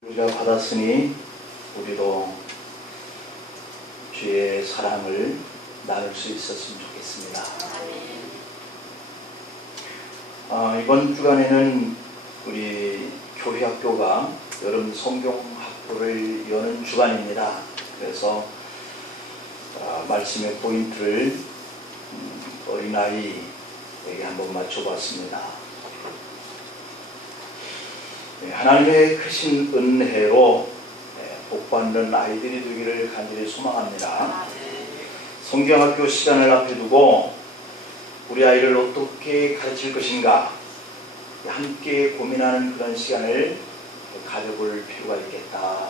우리가 받았으니 우리도 주의 사랑을 나눌 수 있었으면 좋겠습니다. 이번 주간에는 우리 교회학교가 여름 성경학교를 여는 주간입니다. 그래서 말씀의 포인트를 어린아이에게 한번 맞춰봤습니다. 하나님의 크신 은혜로 복받는 아이들이 되기를 간절히 소망합니다. 성경학교 시간을 앞에 두고 우리 아이를 어떻게 가르칠 것인가 함께 고민하는 그런 시간을 가져볼 필요가 있겠다.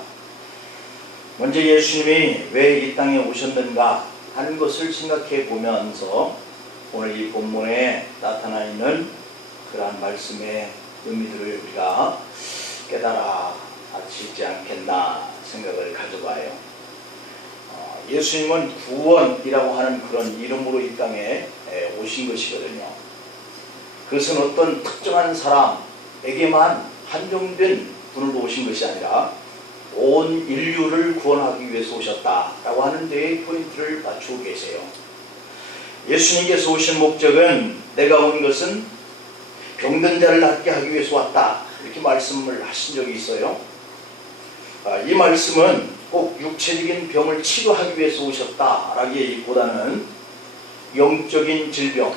먼저 예수님이 왜 이 땅에 오셨는가 하는 것을 생각해 보면서 오늘 이 본문에 나타나 있는 그러한 말씀의 의미들을 우리가 깨달아 지지 않겠나 생각을 가져봐요. 예수님은 구원이라고 하는 그런 이름으로 이 땅에 오신 것이거든요. 그것은 어떤 특정한 사람에게만 한정된 분으로 오신 것이 아니라 온 인류를 구원하기 위해서 오셨다라고 하는 데에 포인트를 맞추고 계세요. 예수님께서 오신 목적은 내가 온 것은 병든 자를 낫게 하기 위해서 왔다 이렇게 말씀을 하신 적이 있어요. 이 말씀은 꼭 육체적인 병을 치료하기 위해서 오셨다라기보다는 영적인 질병,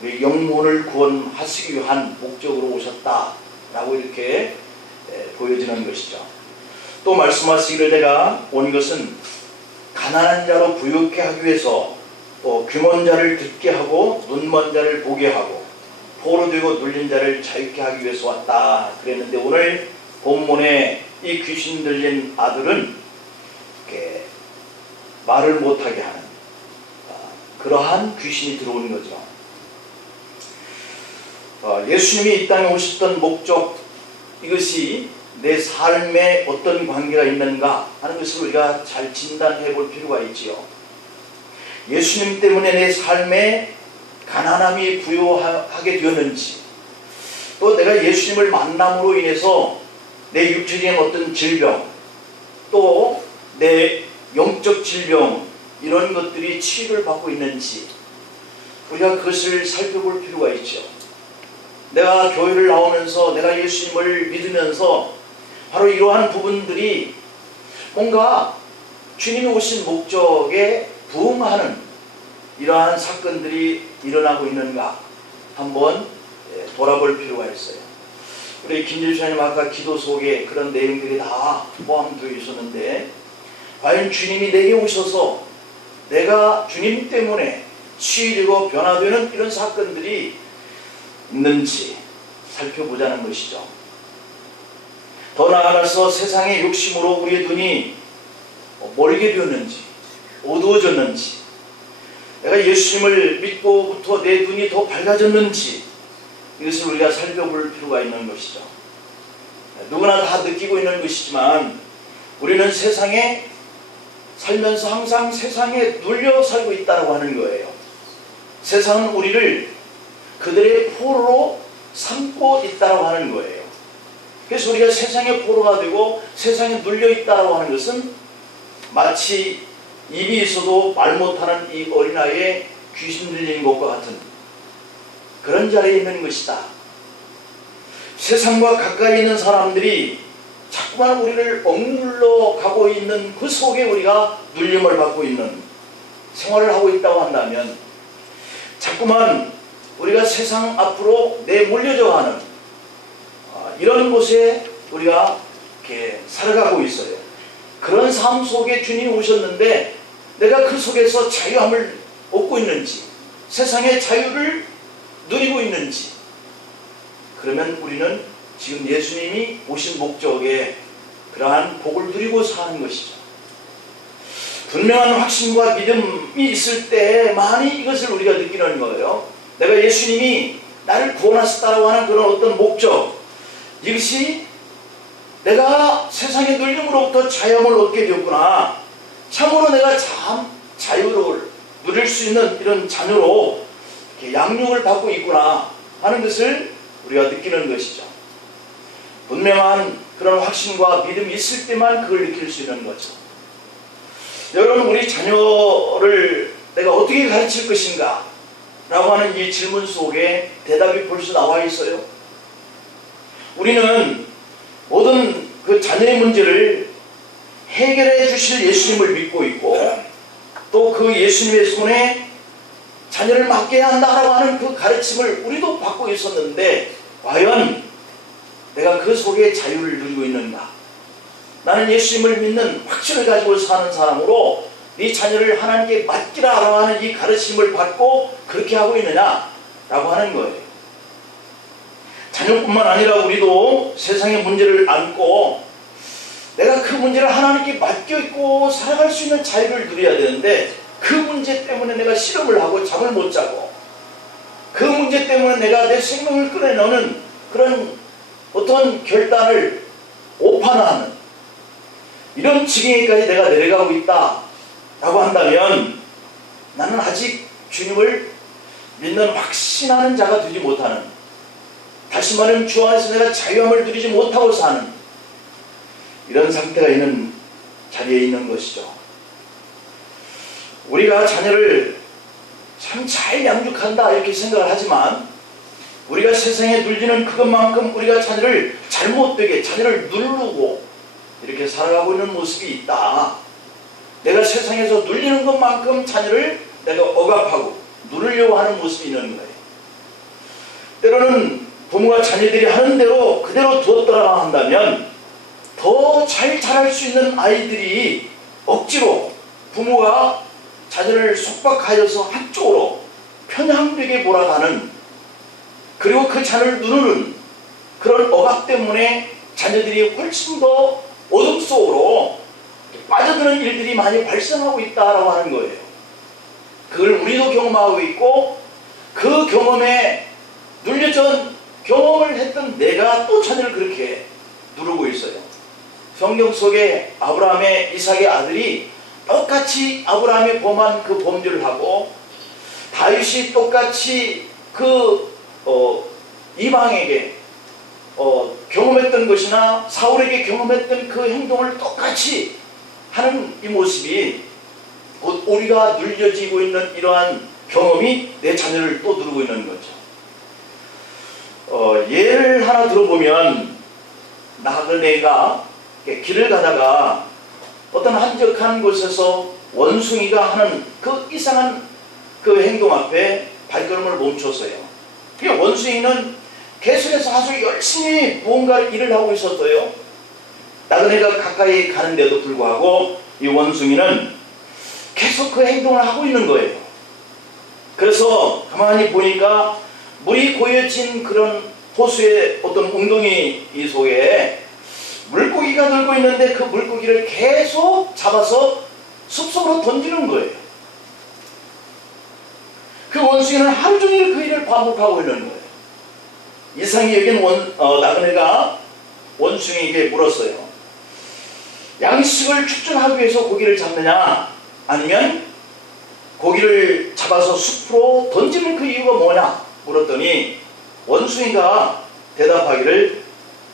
우리 영혼을 구원하시기 위한 목적으로 오셨다라고 이렇게 보여지는 것이죠. 또 말씀하시기를 내가 온 것은 가난한 자로 부유케 하기 위해서 또 귀먼 자를 듣게 하고 눈먼 자를 보게 하고 포로되고 눌린 자를 자유케 하기 위해서 왔다 그랬는데 오늘 본문에 이 귀신 들린 아들은 이렇게 말을 못하게 하는 그러한 귀신이 들어오는 거죠. 예수님이 이 땅에 오셨던 목적, 이것이 내 삶에 어떤 관계가 있는가 하는 것을 우리가 잘 진단해 볼 필요가 있지요. 예수님 때문에 내 삶에 가난함이 부여하게 되었는지, 또 내가 예수님을 만남으로 인해서 내 육체적인 어떤 질병, 또 내 영적 질병 이런 것들이 치유를 받고 있는지 우리가 그것을 살펴볼 필요가 있죠. 내가 교회를 나오면서 내가 예수님을 믿으면서 바로 이러한 부분들이 뭔가 주님이 오신 목적에 부응하는 이러한 사건들이 일어나고 있는가 한번 돌아볼 필요가 있어요. 우리 김진주 장님 아까 기도 속에 그런 내용들이 다 포함되어 있었는데 과연 주님이 내게 오셔서 내가 주님 때문에 치유되고 변화되는 이런 사건들이 있는지 살펴보자는 것이죠. 더 나아가서 세상의 욕심으로 우리의 눈이 멀게 되었는지 어두워졌는지, 내가 예수님을 믿고부터 내 눈이 더 밝아졌는지 이것을 우리가 살펴볼 필요가 있는 것이죠. 누구나 다 느끼고 있는 것이지만 우리는 세상에 살면서 항상 세상에 눌려 살고 있다고 하는 거예요. 세상은 우리를 그들의 포로로 삼고 있다고 하는 거예요. 그래서 우리가 세상의 포로가 되고 세상에 눌려 있다고 하는 것은 마치 입이 있어도 말 못하는 이 어린아이의 귀신 들린 것과 같은 그런 자리에 있는 것이다. 세상과 가까이 있는 사람들이 자꾸만 우리를 억눌러 가고 있는 그 속에 우리가 눌림을 받고 있는 생활을 하고 있다고 한다면 자꾸만 우리가 세상 앞으로 내몰려져 가는 이런 곳에 우리가 이렇게 살아가고 있어요. 그런 삶 속에 주님이 오셨는데 내가 그 속에서 자유함을 얻고 있는지, 세상의 자유를 누리고 있는지, 그러면 우리는 지금 예수님이 오신 목적에 그러한 복을 누리고 사는 것이죠. 분명한 확신과 믿음이 있을 때만이 이것을 우리가 느끼는 거예요. 내가 예수님이 나를 구원하셨다고 하는 그런 어떤 목적, 이것이 내가 세상의 눌림으로부터 자유함을 얻게 되었구나, 참으로 내가 참 자유를 누릴 수 있는 이런 자녀로 이렇게 양육을 받고 있구나 하는 것을 우리가 느끼는 것이죠. 분명한 그런 확신과 믿음이 있을 때만 그걸 느낄 수 있는 거죠. 여러분, 우리 자녀를 내가 어떻게 가르칠 것인가? 라고 하는 이 질문 속에 대답이 벌써 나와 있어요. 우리는 모든 그 자녀의 문제를 해결해 주실 예수님을 믿고 있고, 또 그 예수님의 손에 자녀를 맡겨야 한다라고 하는 그 가르침을 우리도 받고 있었는데, 과연 내가 그 속에 자유를 누리고 있는가? 나는 예수님을 믿는 확신을 가지고 사는 사람으로 네 자녀를 하나님께 맡기라라고 하는 이 가르침을 받고 그렇게 하고 있느냐라고 하는 거예요. 자녀뿐만 아니라 우리도 세상의 문제를 안고 내가 그 문제를 하나님께 맡겨 있고 살아갈 수 있는 자유를 누려야 되는데, 그 문제 때문에 내가 실험을 하고 잠을 못 자고, 그 문제 때문에 내가 내 생명을 끊어내는 그런 어떤 결단을 오판하는 이런 지경에까지 내가 내려가고 있다라고 한다면, 나는 아직 주님을 믿는 확신하는 자가 되지 못하는, 다시 말하면 주 안에서 내가 자유함을 누리지 못하고 사는 이런 상태가 있는 자리에 있는 것이죠. 우리가 자녀를 참 잘 양육한다 이렇게 생각을 하지만, 우리가 세상에 눌리는 그것만큼 우리가 자녀를 잘못되게, 자녀를 누르고 이렇게 살아가고 있는 모습이 있다. 내가 세상에서 눌리는 것만큼 자녀를 내가 억압하고 누르려고 하는 모습이 있는 거예요. 때로는 부모가 자녀들이 하는 대로 그대로 두었더라 한다면 더 잘 자랄 수 있는 아이들이 억지로 부모가 자녀를 속박하여서 한쪽으로 편향되게 몰아가는, 그리고 그 자녀를 누르는 그런 억압 때문에 자녀들이 훨씬 더 어둠 속으로 빠져드는 일들이 많이 발생하고 있다라고 하는 거예요. 그걸 우리도 경험하고 있고, 그 경험에 눌려져 경험을 했던 내가 또 자녀를 그렇게 누르고 있어요. 성경 속에 아브라함의 이삭의 아들이 똑같이 아브라함이 범한 그 범죄를 하고, 다윗이 똑같이 그 이방에게 경험했던 것이나 사울에게 경험했던 그 행동을 똑같이 하는 이 모습이 곧 우리가 눌려지고 있는 이러한 경험이 내 자녀를 또 누르고 있는 거죠. 예를 하나 들어보면, 나그네가 길을 가다가 어떤 한적한 곳에서 원숭이가 하는 그 이상한 그 행동 앞에 발걸음을 멈췄어요. 원숭이는 계속해서 아주 열심히 무언가를 일을 하고 있었어요. 나그네가 가까이 가는데도 불구하고 이 원숭이는 계속 그 행동을 하고 있는 거예요. 그래서 가만히 보니까 물이 고여진 그런 호수의 어떤 웅덩이 속에 물고기가 놀고 있는데, 그 물고기를 계속 잡아서 숲속으로 던지는 거예요. 그 원숭이는 하루 종일 그 일을 반복하고 있는 거예요. 이상히 여긴 나그네가 원숭이에게 물었어요. 양식을 축적하기 위해서 고기를 잡느냐, 아니면 고기를 잡아서 숲으로 던지는 그 이유가 뭐냐 물었더니, 원숭이가 대답하기를,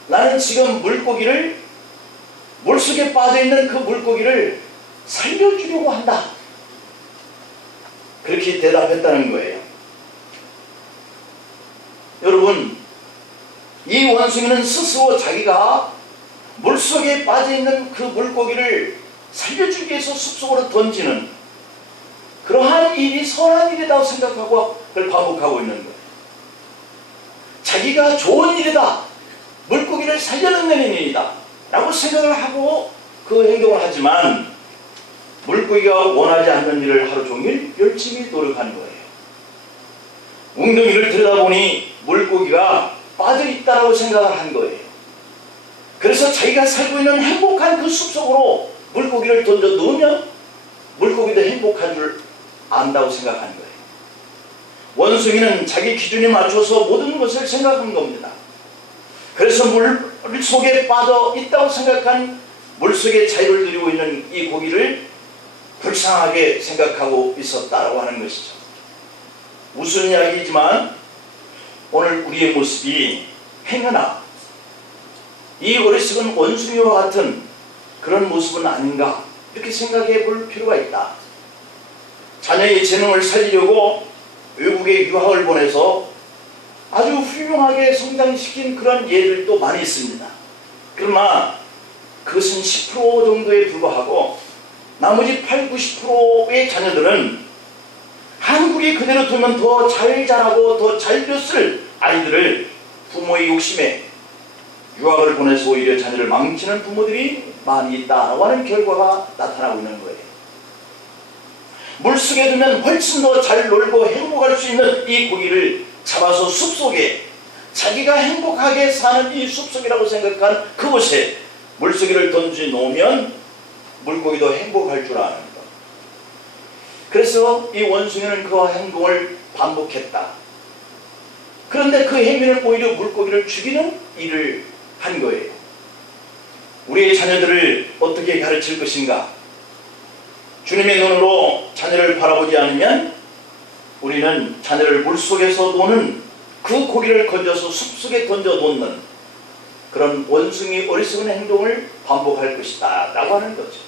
나는 지금 물속에 빠져있는 그 물고기를 살려주려고 한다. 그렇게 대답했다는 거예요. 여러분, 이 원숭이는 스스로 자기가 물속에 빠져있는 그 물고기를 살려주기 위해서 숲속으로 던지는 그러한 일이 선한 일이라고 생각하고 그걸 반복하고 있는 거예요. 자기가 좋은 일이다, 물고기를 살려내는 일이다 라고 생각을 하고 그 행동을 하지만, 물고기가 원하지 않는 일을 하루 종일 열심히 노력하는 거예요. 웅덩이를 들여다보니 물고기가 빠져있다라고 생각을 한 거예요. 그래서 자기가 살고 있는 행복한 그 숲속으로 물고기를 던져 넣으면 물고기도 행복한 줄 안다고 생각하는 거예요. 원숭이는 자기 기준에 맞춰서 모든 것을 생각한 겁니다. 그래서 물속에 빠져 있다고 생각한, 물속에 자유를 누리고 있는 이 고기를 불쌍하게 생각하고 있었다라고 하는 것이죠. 무슨 이야기이지만 오늘 우리의 모습이 행여나 이 어리석은 원숭이와 같은 그런 모습은 아닌가, 이렇게 생각해 볼 필요가 있다. 자녀의 재능을 살리려고 외국에 유학을 보내서 아주 훌륭하게 성장시킨 그런 예들도 많이 있습니다. 그러나 그것은 10% 정도에 불과하고 나머지 8, 90%의 자녀들은 한국에 그대로 두면 더 잘 자라고 더 잘 컸을 아이들을 부모의 욕심에 유학을 보내서 오히려 자녀를 망치는 부모들이 많이 있다라고 하는 결과가 나타나고 있는 거예요. 물속에 두면 훨씬 더 잘 놀고 행복할 수 있는 이 고기를 잡아서 숲속에, 자기가 행복하게 사는 이 숲속이라고 생각한 그곳에 물고기를 던져 놓으면 물고기도 행복할 줄 아는 것. 그래서 이 원숭이는 그와 행동을 반복했다. 그런데 그 행위는 오히려 물고기를 죽이는 일을 한 거예요. 우리의 자녀들을 어떻게 가르칠 것인가? 주님의 눈으로 자녀를 바라보지 않으면 우리는 자녀를 물속에서 노는 그 고기를 건져서 숲속에 던져 놓는 그런 원숭이 어리석은 행동을 반복할 것이다 라고 하는 거죠.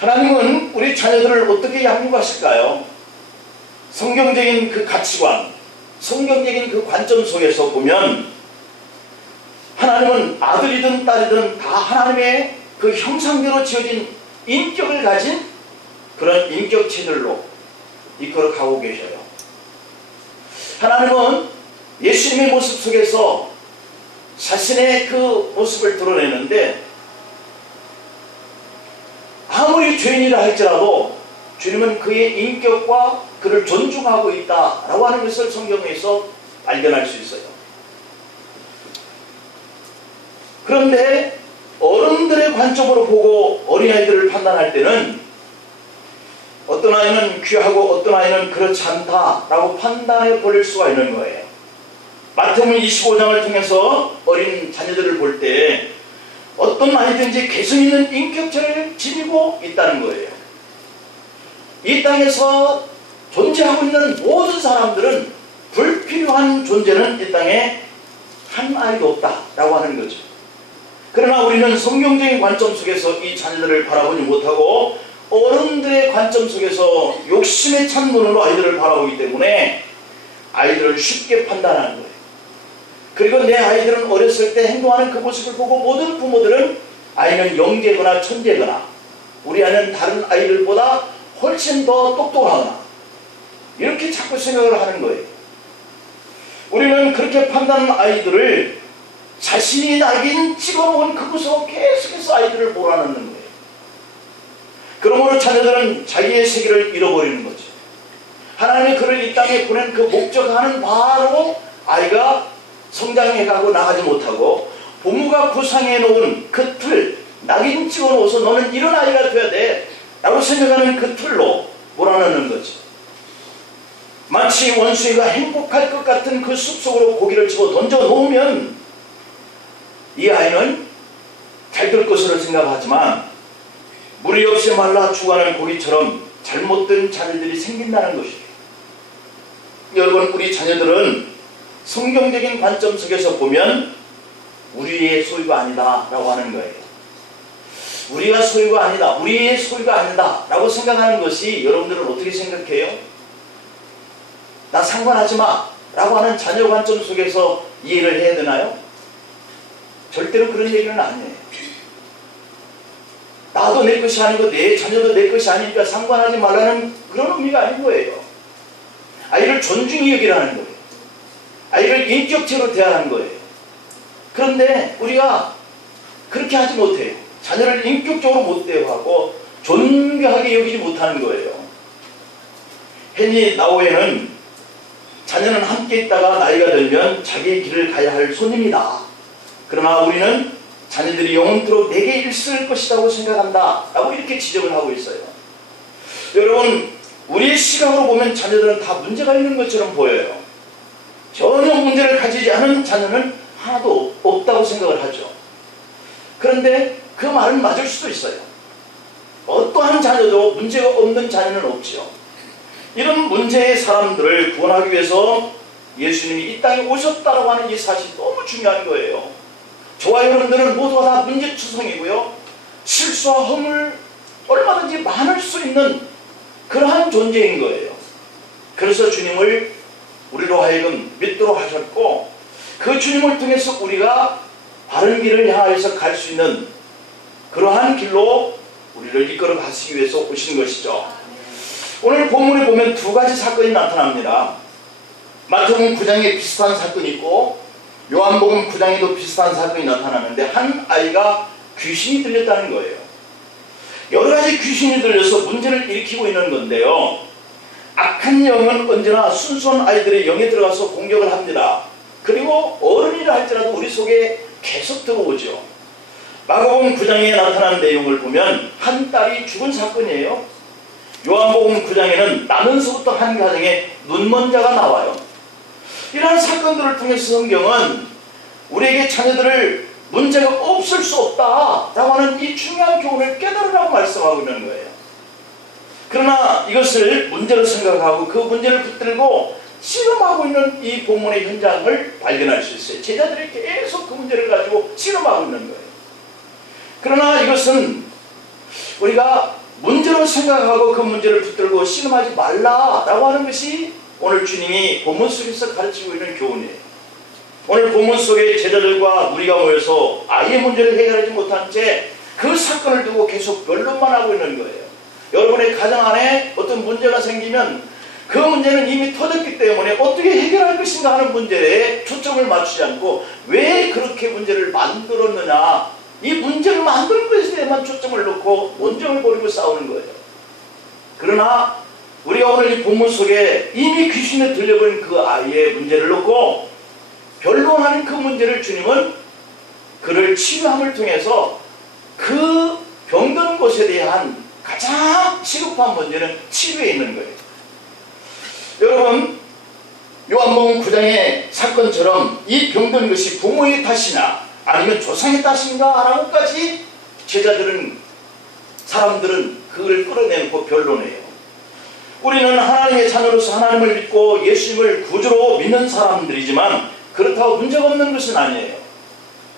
하나님은 우리 자녀들을 어떻게 양육하실까요? 성경적인 그 가치관, 성경적인 그 관점 속에서 보면 하나님은 아들이든 딸이든 다 하나님의 그 형상대로 지어진 인격을 가진 그런 인격체들로 이끌어 가고 계셔요. 하나님은 예수님의 모습 속에서 자신의 그 모습을 드러내는데 아무리 죄인이라 할지라도 주님은 그의 인격과 그를 존중하고 있다라고 하는 것을 성경에서 발견할 수 있어요. 그런데 어른들의 관점으로 보고 어린아이들을 판단할 때는 어떤 아이는 귀하고 어떤 아이는 그렇지 않다라고 판단해 버릴 수가 있는 거예요. 마태복음 25장을 통해서 어린 자녀들을 볼 때 어떤 아이든지 개성 있는 인격체를 지니고 있다는 거예요. 이 땅에서 존재하고 있는 모든 사람들은 불필요한 존재는 이 땅에 한 아이도 없다라고 하는 거죠. 그러나 우리는 성경적인 관점 속에서 이 자녀들을 바라보지 못하고 어른들의 관점 속에서 욕심에 찬 눈으로 아이들을 바라보기 때문에 아이들을 쉽게 판단하는 거예요. 그리고 내 아이들은 어렸을 때 행동하는 그 모습을 보고 모든 부모들은 아이는 영재거나 천재거나 우리 아이는 다른 아이들보다 훨씬 더 똑똑하거나 이렇게 자꾸 생각을 하는 거예요. 우리는 그렇게 판단하는 아이들을 자신이 낙인 찍어놓은 그곳으로 계속해서 아이들을 몰아넣는 거예요. 그러므로 자녀들은 자기의 세계를 잃어버리는 거죠. 하나님이 그를 이 땅에 보낸 그 목적하는 바로 아이가 성장해가고 나가지 못하고 부모가 구상해 놓은 그 틀, 낙인 찍어 놓아서 너는 이런 아이가 돼야 돼 라고 생각하는 그 틀로 몰아넣는 거죠. 마치 원숭이가 행복할 것 같은 그 숲속으로 고기를 집어 던져 놓으면 이 아이는 잘 될 것으로 생각하지만 물이 없이 말라 죽어가는 고기처럼 잘못된 자녀들이 생긴다는 것이에요. 여러분, 우리 자녀들은 성경적인 관점 속에서 보면 우리의 소유가 아니다 라고 하는 거예요. 우리가 소유가 아니다, 우리의 소유가 아니다 라고 생각하는 것이 여러분들은 어떻게 생각해요? 나 상관하지 마 라고 하는 자녀 관점 속에서 이해를 해야 되나요? 절대로 그런 얘기는 아니에요. 나도 내 것이 아니고 내 자녀도 내 것이 아니니까 상관하지 말라는 그런 의미가 아닌 거예요. 아이를 존중히 여기라는 거예요. 아이를 인격체로 대하는 거예요. 그런데 우리가 그렇게 하지 못해요. 자녀를 인격적으로 못 대하고 존귀하게 여기지 못하는 거예요. 헨리 나우에는 자녀는 함께 있다가 나이가 들면 자기의 길을 가야 할 손님이다. 그러나 우리는 자녀들이 영원토록 내게 있을 것이라고 생각한다 라고 이렇게 지적을 하고 있어요. 여러분, 우리의 시각으로 보면 자녀들은 다 문제가 있는 것처럼 보여요. 전혀 문제를 가지지 않은 자녀는 하나도 없다고 생각을 하죠. 그런데 그 말은 맞을 수도 있어요. 어떠한 자녀도 문제가 없는 자녀는 없죠. 이런 문제의 사람들을 구원하기 위해서 예수님이 이 땅에 오셨다라고 하는 이 사실이 너무 중요한 거예요. 저와 여러분들은 모두가 다 문제투성이고요. 실수와 허물 얼마든지 많을 수 있는 그러한 존재인 거예요. 그래서 주님을 우리로 하여금 믿도록 하셨고, 그 주님을 통해서 우리가 바른 길을 향해서 갈 수 있는 그러한 길로 우리를 이끌어 가시기 위해서 오신 것이죠. 오늘 본문에 보면 두 가지 사건이 나타납니다. 마태복음 9장에 비슷한 사건이 있고 요한복음 9장에도 비슷한 사건이 나타나는데, 한 아이가 귀신이 들렸다는 거예요. 여러 가지 귀신이 들려서 문제를 일으키고 있는 건데요. 악한 영은 언제나 순수한 아이들의 영에 들어가서 공격을 합니다. 그리고 어른이라 할지라도 우리 속에 계속 들어오죠. 마가복음 9장에 나타난 내용을 보면 한 딸이 죽은 사건이에요. 요한복음 9장에는 나면서부터 한 가정에 눈먼 자가 나와요. 이러한 사건들을 통해서 성경은 우리에게 자녀들을 문제가 없을 수 없다라고 하는 이 중요한 교훈을 깨달으라고 말씀하고 있는 거예요. 그러나 이것을 문제로 생각하고 그 문제를 붙들고 씨름하고 있는 이 본문의 현장을 발견할 수 있어요. 제자들이 계속 그 문제를 가지고 씨름하고 있는 거예요. 그러나 이것은 우리가 문제로 생각하고 그 문제를 붙들고 씨름하지 말라라고 하는 것이 오늘 주님이 본문 속에서 가르치고 있는 교훈이에요. 오늘 본문 속에 제자들과 무리가 모여서 아이의 문제를 해결하지 못한 채 그 사건을 두고 계속 변론만 하고 있는 거예요. 여러분의 가정 안에 어떤 문제가 생기면 그 문제는 이미 터졌기 때문에 어떻게 해결할 것인가 하는 문제에 초점을 맞추지 않고 왜 그렇게 문제를 만들었느냐, 이 문제를 만드는 것에만 초점을 놓고 논쟁을 벌이고 싸우는 거예요. 그러나 우리가 오늘 이 본문 속에 이미 귀신에 들려버린 그 아이의 문제를 놓고 변론하는 그 문제를 주님은 그를 치유함을 통해서 그 병든 곳에 대한 가장 시급한 문제는 치료에 있는 거예요. 여러분, 요한복음 9장의 사건처럼 이 병든 것이 부모의 탓이냐 아니면 조상의 탓인가 라고까지 사람들은 그걸 끌어내놓고 변론해요. 우리는 하나님의 자녀로서 하나님을 믿고 예수님을 구주로 믿는 사람들이지만 그렇다고 문제가 없는 것은 아니에요.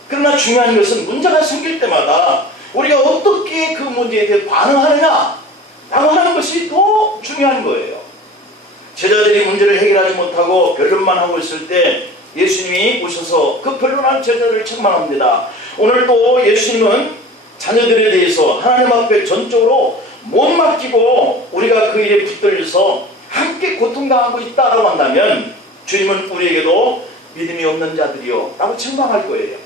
그러나 중요한 것은 문제가 생길 때마다 우리가 어떻게 그 문제에 대해 반응하느냐 라고 하는 것이 더 중요한 거예요. 제자들이 문제를 해결하지 못하고 변론만 하고 있을 때 예수님이 오셔서 그 변론한 제자들을 책망합니다. 오늘 또 예수님은 자녀들에 대해서 하나님 앞에 전적으로 못 맡기고 우리가 그 일에 붙들려서 함께 고통당하고 있다라고 한다면 주님은 우리에게도 믿음이 없는 자들이요 라고 책망할 거예요.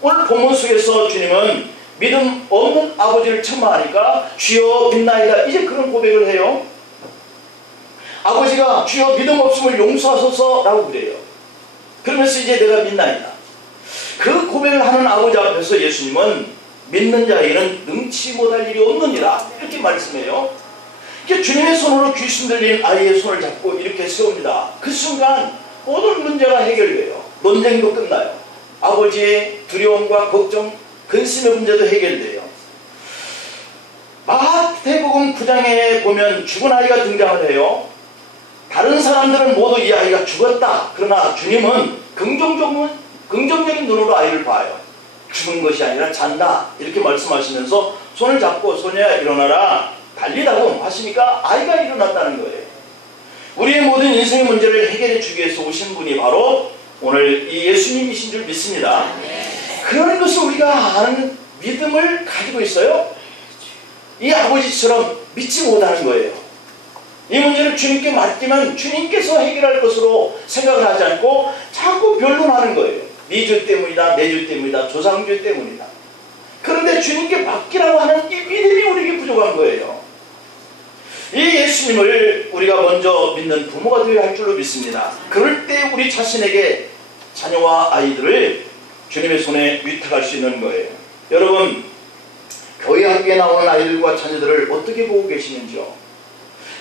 오늘 본문 속에서 주님은 믿음 없는 아버지를 책망하니까 주여 믿나이다 이제 그런 고백을 해요. 아버지가 주여 믿음 없음을 용서하소서 라고 그래요. 그러면서 이제 내가 믿나이다. 그 고백을 하는 아버지 앞에서 예수님은 믿는 자에게는 능치 못할 일이 없느니라 이렇게 말씀해요. 주님의 손으로 귀신 들린 아이의 손을 잡고 이렇게 세웁니다. 그 순간 모든 문제가 해결돼요. 논쟁도 끝나요. 아버지의 두려움과 걱정, 근심의 문제도 해결돼요. 마태복음 9장에 보면 죽은 아이가 등장을 해요. 다른 사람들은 모두 이 아이가 죽었다. 그러나 주님은 긍정적인 눈으로 아이를 봐요. 죽은 것이 아니라 잔다 이렇게 말씀하시면서 손을 잡고 소녀야 일어나라 달리라고 하시니까 아이가 일어났다는 거예요. 우리의 모든 인생의 문제를 해결해 주기 위해서 오신 분이 바로 오늘 이 예수님이신 줄 믿습니다. 그런 것을 우리가 아는 믿음을 가지고 있어요. 이 아버지처럼 믿지 못하는 거예요. 이 문제를 주님께 맡기면 주님께서 해결할 것으로 생각을 하지 않고 자꾸 변론하는 거예요. 네 죄 때문이다, 내 죄 때문이다, 조상죄 때문이다. 그런데 주님께 맡기라고 하는 이 믿음이 우리에게 부족한 거예요. 이 예수님을 우리가 먼저 믿는 부모가 되어야 할 줄로 믿습니다. 그럴 때 우리 자신에게 자녀와 아이들을 주님의 손에 위탁할 수 있는 거예요. 여러분, 교회 학교에 나오는 아이들과 자녀들을 어떻게 보고 계시는지요?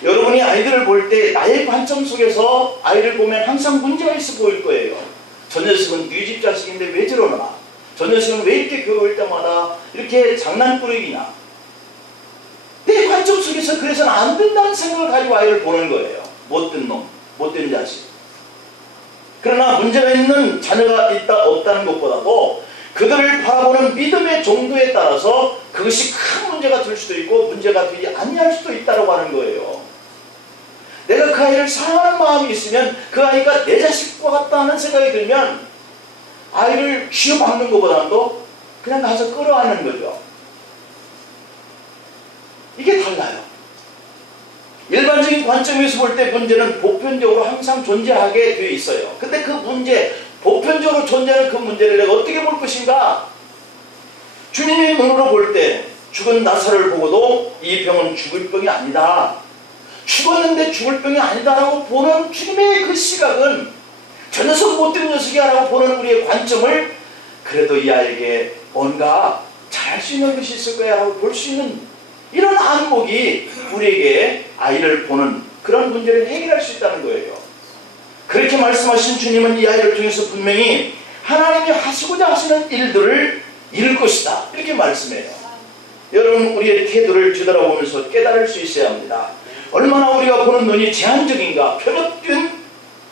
여러분이 아이들을 볼 때 나의 관점 속에서 아이를 보면 항상 문제가 있어 보일 거예요. 저 녀석은 네 집 자식인데 왜 저러나? 저 녀석은 왜 이렇게 교회 올 때마다 이렇게 장난꾸러기냐? 내 관점 속에서 그래서는 안 된다는 생각을 가지고 아이를 보는 거예요. 못된 놈, 못된 자식. 그러나 문제가 있는 자녀가 있다 없다는 것보다도 그들을 바라보는 믿음의 정도에 따라서 그것이 큰 문제가 될 수도 있고 문제가 되지 아니할 수도 있다고 하는 거예요. 내가 그 아이를 사랑하는 마음이 있으면 그 아이가 내 자식과 같다 하는 생각이 들면 아이를 쥐어박는 것보다도 그냥 가서 끌어안는 거죠. 이게 달라요. 일반적인 관점에서 볼 때 문제는 보편적으로 항상 존재하게 되어 있어요. 근데 그 문제, 보편적으로 존재하는 그 문제를 내가 어떻게 볼 것인가? 주님의 눈으로 볼 때 죽은 나사를 보고도 이 병은 죽을 병이 아니다, 죽었는데 죽을 병이 아니다라고 보는 주님의 그 시각은 저 녀석 못된 녀석이야 라고 보는 우리의 관점을 그래도 이 아이에게 뭔가 잘할 수 있는 것이 있을 거야 라고 볼 수 있는 이런 안목이 우리에게 아이를 보는 그런 문제를 해결할 수 있다는 거예요. 그렇게 말씀하신 주님은 이 아이를 통해서 분명히 하나님이 하시고자 하시는 일들을 이룰 것이다 이렇게 말씀해요. 여러분, 우리의 태도를 뒤돌아보면서 깨달을 수 있어야 합니다. 얼마나 우리가 보는 눈이 제한적인가, 편협된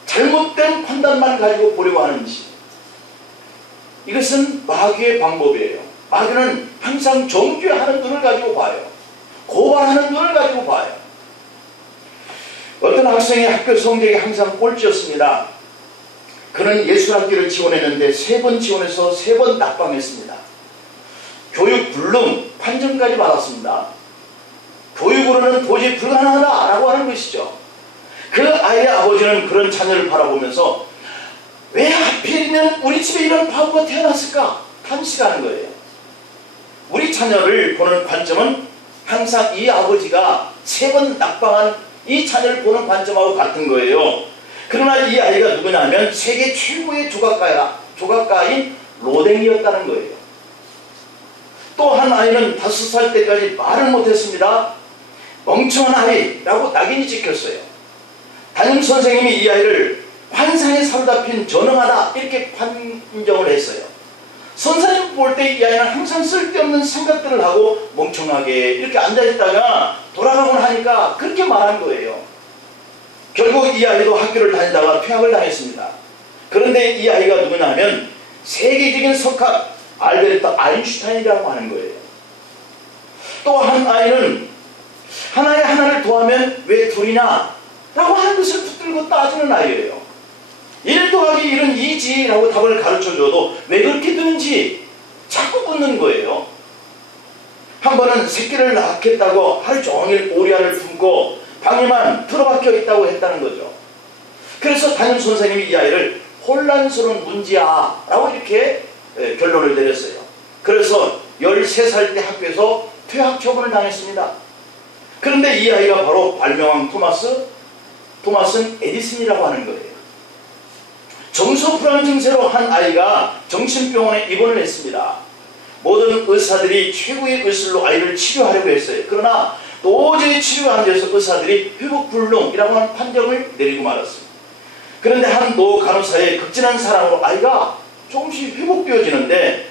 잘못된 판단만 가지고 보려고 하는지. 이것은 마귀의 방법이에요. 마귀는 항상 정죄하는 눈을 가지고 봐요. 고발하는 눈을 가지고 봐요. 어떤 학생의 학교 성적이 항상 꼴찌였습니다. 그는 예술학기를 지원했는데 3번 지원해서 3번 낙방했습니다. 교육 불능 판정까지 받았습니다. 교육으로는 도저히 불가능하다라고 하는 것이죠. 그 아이의 아버지는 그런 자녀를 바라보면서 왜 하필이면 우리 집에 이런 바보가 태어났을까 탄식하는 거예요. 우리 자녀를 보는 관점은 항상 이 아버지가 3번 낙방한 이 자녀를 보는 관점하고 같은 거예요. 그러나 이 아이가 누구냐면 세계 최고의 조각가인 로댕이었다는 거예요. 또 한 아이는 5살 때까지 말을 못했습니다. 멍청한 아이라고 낙인이 찍혔어요. 담임 선생님이 이 아이를 환상에 사로잡힌 전능하다 이렇게 판정을 했어요. 선생님 볼 때 이 아이는 항상 쓸데없는 생각들을 하고 멍청하게 이렇게 앉아있다가 돌아가곤 하니까 그렇게 말한 거예요. 결국 이 아이도 학교를 다니다가 퇴학을 당했습니다. 그런데 이 아이가 누구냐 하면 세계적인 석학 알베르트 아인슈타인이라고 하는 거예요. 또 한 아이는 하나에 하나를 더하면 왜 둘이냐 라고 하는 것을 붙들고 따지는 아이예요. 1 더하기 1은 2지 라고 답을 가르쳐줘도 왜 그렇게 되는지 자꾸 묻는 거예요. 한 번은 새끼를 낳겠다고 하루 종일 오리알을 품고 방에만 틀어박혀 있다고 했다는 거죠. 그래서 담임 선생님이 이 아이를 혼란스러운 문제야 라고 이렇게 결론을 내렸어요. 그래서 13살 때 학교에서 퇴학 처분을 당했습니다. 그런데 이 아이가 바로 발명왕 토마스 에디슨이라고 하는 거예요. 정서불안 증세로 한 아이가 정신병원에 입원을 했습니다. 모든 의사들이 최고의 의술로 아이를 치료하려고 했어요. 그러나 도저히 치료가 안 돼서 의사들이 회복불능이라고 하는 판정을 내리고 말았습니다. 그런데 한 노 간호사의 극진한 사랑으로 아이가 조금씩 회복되어지는데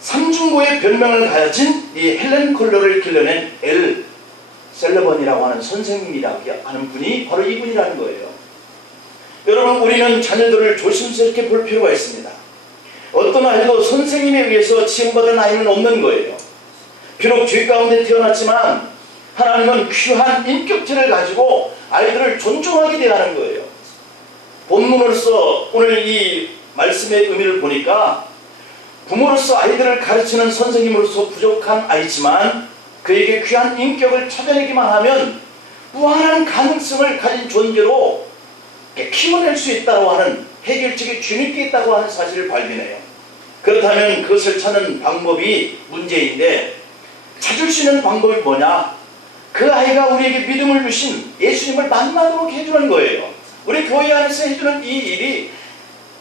삼중고의 별명을 가진 이 헬렌 컬러를 길러낸 엘 셀러번이라고 하는 선생님이라고 하는 분이 바로 이분이라는 거예요. 여러분, 우리는 자녀들을 조심스럽게 볼 필요가 있습니다. 어떤 아이도 선생님에 의해서 지음받은 아이는 없는 거예요. 비록 죄 가운데 태어났지만 하나님은 귀한 인격체를 가지고 아이들을 존중하게 대하는 거예요. 본문으로서 오늘 이 말씀의 의미를 보니까 부모로서 아이들을 가르치는 선생님으로서 부족한 아이지만 그에게 귀한 인격을 찾아내기만 하면 무한한 가능성을 가진 존재로 키워낼 수 있다고 하는 해결책의 주님께 있다고 하는 사실을 발견해요. 그렇다면 그것을 찾는 방법이 문제인데 찾을 수 있는 방법이 뭐냐? 그 아이가 우리에게 믿음을 주신 예수님을 만나도록 해주는 거예요. 우리 교회 안에서 해주는 이 일이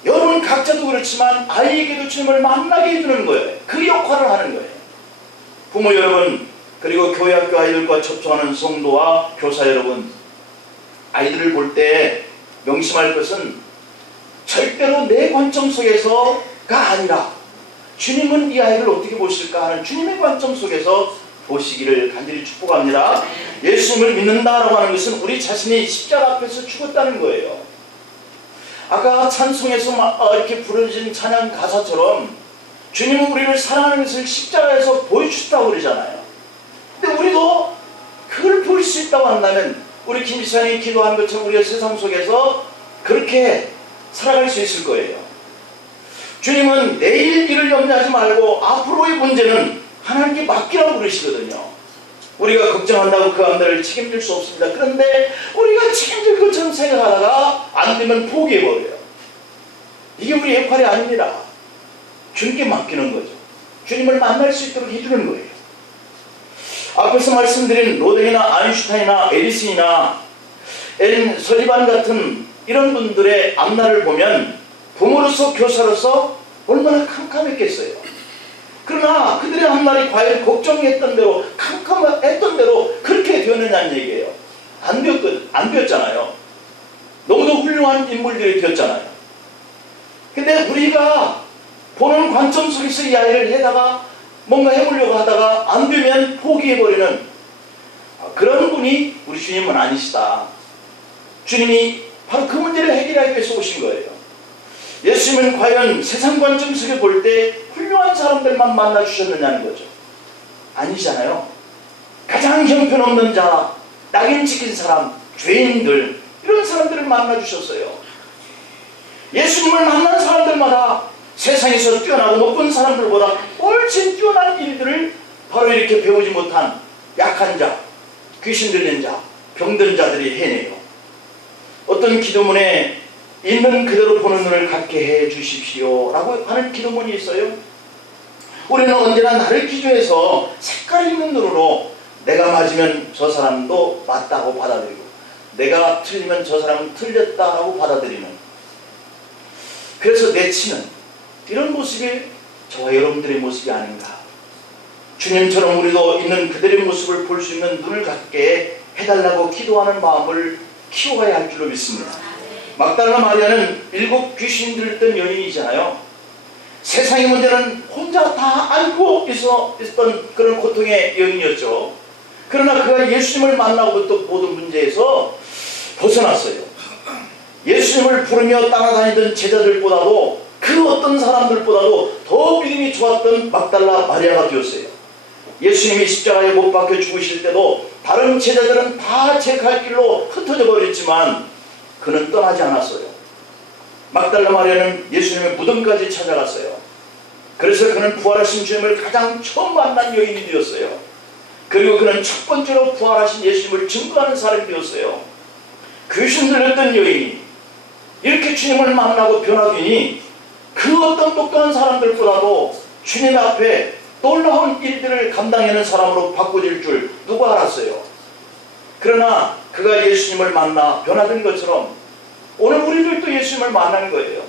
여러분 각자도 그렇지만 아이에게도 주님을 만나게 해주는 거예요. 그 역할을 하는 거예요. 부모 여러분, 그리고 교회 학교 아이들과 접촉하는 성도와 교사 여러분, 아이들을 볼 때 명심할 것은 절대로 내 관점 속에서가 아니라 주님은 이 아이를 어떻게 보실까 하는 주님의 관점 속에서 보시기를 간절히 축복합니다. 예수님을 믿는다라고 하는 것은 우리 자신이 십자가 앞에서 죽었다는 거예요. 아까 찬송에서 이렇게 부르신 찬양 가사처럼 주님은 우리를 사랑하는 것을 십자가에서 보여주셨다고 그러잖아요. 근데 우리도 그걸 볼 수 있다고 한다면 우리 김 지사님이 기도한 것처럼 우리가 세상 속에서 그렇게 살아갈 수 있을 거예요. 주님은 내일 일을 염려하지 말고 앞으로의 문제는 하나님께 맡기라고 그러시거든요. 우리가 걱정한다고 그 앞날을 책임질 수 없습니다. 그런데 우리가 책임질 것처럼 생각하다가 안 되면 포기해버려요. 이게 우리 역할이 아닙니다. 주님께 맡기는 거죠. 주님을 만날 수 있도록 해주는 거예요. 앞에서 말씀드린 로댕이나 아인슈타인이나 에디슨이나 앨런 서리반 같은 이런 분들의 앞날을 보면 부모로서 교사로서 얼마나 캄캄했겠어요. 그러나 그들의 앞날이 과연 걱정했던 대로 캄캄했던 대로 그렇게 되었느냐는 얘기예요. 안 되었잖아요. 너무도 훌륭한 인물들이 되었잖아요. 근데 우리가 보는 관점 속에서 이 아이를 해다가 뭔가 해보려고 하다가 안 되면 포기해버리는 그런 분이 우리 주님은 아니시다. 주님이 바로 그 문제를 해결하기 위해서 오신 거예요. 예수님은 과연 세상 관점 속에 볼 때 훌륭한 사람들만 만나주셨느냐는 거죠. 아니잖아요. 가장 형편없는 자, 낙인 찍힌 사람, 죄인들, 이런 사람들을 만나주셨어요. 예수님을 만난 사람들마다 세상에서 뛰어나고 높은 사람들보다 훨씬 뛰어난 일들을 바로 이렇게 배우지 못한 약한 자, 귀신 들린 자, 병든 자들이 해내요. 어떤 기도문에 있는 그대로 보는 눈을 갖게 해 주십시오 라고 하는 기도문이 있어요. 우리는 언제나 나를 기준해서 색깔 있는 눈으로 내가 맞으면 저 사람도 맞다고 받아들이고 내가 틀리면 저 사람은 틀렸다고 받아들이는, 그래서 내치는 이런 모습이 저와 여러분들의 모습이 아닌가. 주님처럼 우리도 있는 그들의 모습을 볼 수 있는 눈을 갖게 해달라고 기도하는 마음을 키워가야 할 줄로 믿습니다. 막달라 마리아는 7 귀신 들렸던 여인이잖아요. 세상의 문제는 혼자 다 안고 있었던 그런 고통의 여인이었죠. 그러나 그가 예수님을 만나고부터 모든 문제에서 벗어났어요. 예수님을 부르며 따라다니던 제자들보다도 그 어떤 사람들보다도 더 믿음이 좋았던 막달라 마리아가 되었어요. 예수님이 십자가에 못 박혀 죽으실 때도 다른 제자들은 다 제 갈 길로 흩어져 버렸지만 그는 떠나지 않았어요. 막달라 마리아는 예수님의 무덤까지 찾아갔어요. 그래서 그는 부활하신 주님을 가장 처음 만난 여인이 되었어요. 그리고 그는 첫 번째로 부활하신 예수님을 증거하는 사람이 되었어요. 귀신 들렸던 여인이 이렇게 주님을 만나고 변화되니 그 어떤 똑똑한 사람들보다도 주님 앞에 놀라운 일들을 감당하는 사람으로 바꿔질 줄 누가 알았어요. 그러나 그가 예수님을 만나 변화된 것처럼 오늘 우리들도 예수님을 만나는 거예요.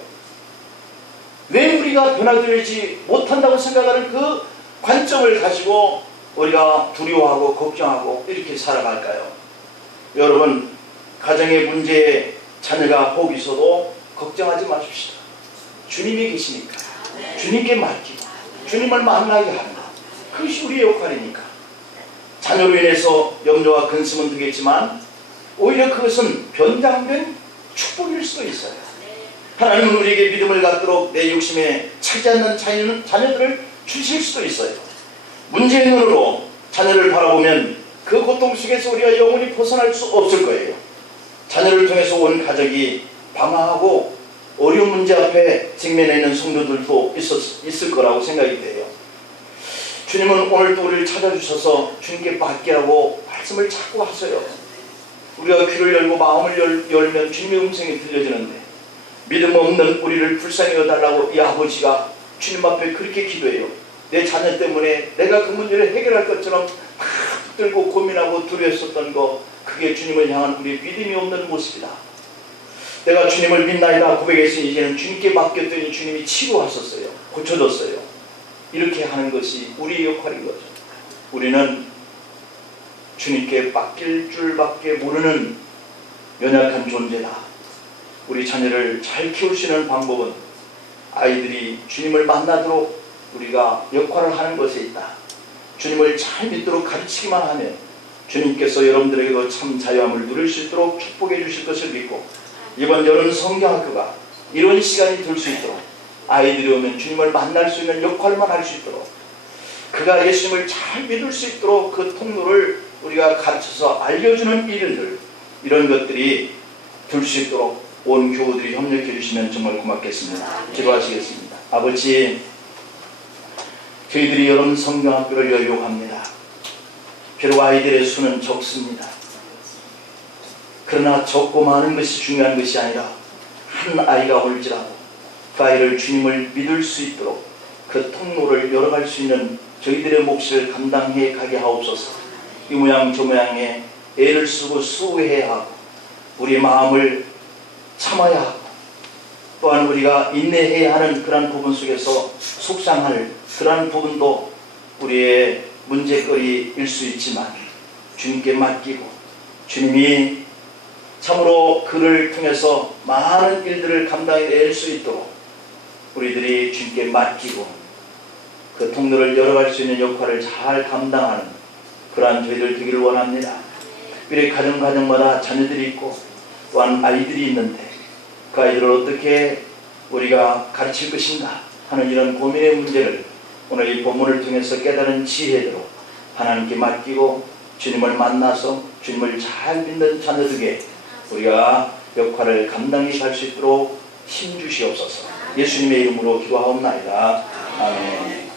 왜 우리가 변화되지 못한다고 생각하는 그 관점을 가지고 우리가 두려워하고 걱정하고 이렇게 살아갈까요? 여러분, 가정의 문제에 자녀가 혹 있어도 걱정하지 마십시다. 주님이 계시니까 주님께 맡기고 주님을 만나게 하는 것, 그것이 우리의 역할이니까. 자녀로 인해서 염려와 근심은 되겠지만 오히려 그것은 변장된 축복일 수도 있어요. 하나님은 우리에게 믿음을 갖도록 내 욕심에 차지 않는 자녀들을 주실 수도 있어요. 문제의 눈으로 자녀를 바라보면 그 고통 속에서 우리가 영원히 벗어날 수 없을 거예요. 자녀를 통해서 온 가족이 방황하고 어려운 문제 앞에 직면해 있는 성도들도 있을 거라고 생각이 돼요. 주님은 오늘도 우리를 찾아주셔서 주님께 맡기라고 말씀을 자꾸 하세요. 우리가 귀를 열고 마음을 열면 주님의 음성이 들려지는데 믿음 없는 우리를 불쌍히 여달라고 이 아버지가 주님 앞에 그렇게 기도해요. 내 자녀 때문에 내가 그 문제를 해결할 것처럼 막 붙들고 고민하고 두려웠었던 거, 그게 주님을 향한 우리의 믿음이 없는 모습이다. 내가 주님을 믿나이다 고백했으니 이제는 주님께 맡겼더니 주님이 치료하셨어요. 고쳐줬어요. 이렇게 하는 것이 우리의 역할인 거죠. 우리는 주님께 맡길 줄밖에 모르는 연약한 존재다. 우리 자녀를 잘 키울 수 있는 방법은 아이들이 주님을 만나도록 우리가 역할을 하는 것에 있다. 주님을 잘 믿도록 가르치기만 하면 주님께서 여러분들에게도 참 자유함을 누릴 수 있도록 축복해 주실 것을 믿고, 이번 여름 성경학교가 이런 시간이 될 수 있도록, 아이들이 오면 주님을 만날 수 있는 역할만 할 수 있도록, 그가 예수님을 잘 믿을 수 있도록 그 통로를 우리가 가르쳐서 알려주는 일들, 이런 것들이 될 수 있도록 온 교우들이 협력해 주시면 정말 고맙겠습니다. 기도하시겠습니다. 아버지, 저희들이 여러분 성경학교를 열려고 합니다. 비록 아이들의 수는 적습니다. 그러나 적고 많은 것이 중요한 것이 아니라 한 아이가 올지라도 그 아이를 주님을 믿을 수 있도록 그 통로를 열어갈 수 있는 저희들의 몫을 감당해 가게 하옵소서. 이 모양 저 모양의 애를 쓰고 수고해야 하고 우리 마음을 참아야 하고 또한 우리가 인내해야 하는 그러한 부분 속에서 속상할 그러한 부분도 우리의 문제거리일 수 있지만 주님께 맡기고 주님이 참으로 그를 통해서 많은 일들을 감당해낼 수 있도록 우리들이 주님께 맡기고 그 통로를 열어갈 수 있는 역할을 잘 감당하는 그러한 저희들 되기를 원합니다. 우리 가정마다 자녀들이 있고 또한 아이들이 있는데 그 아이들을 어떻게 우리가 가르칠 것인가 하는 이런 고민의 문제를 오늘 이 본문을 통해서 깨달은 지혜대로 하나님께 맡기고 주님을 만나서 주님을 잘 믿는 자녀들에게 우리가 역할을 감당해 갈 수 있도록 힘주시옵소서. 예수님의 이름으로 기도하옵나이다. 아멘.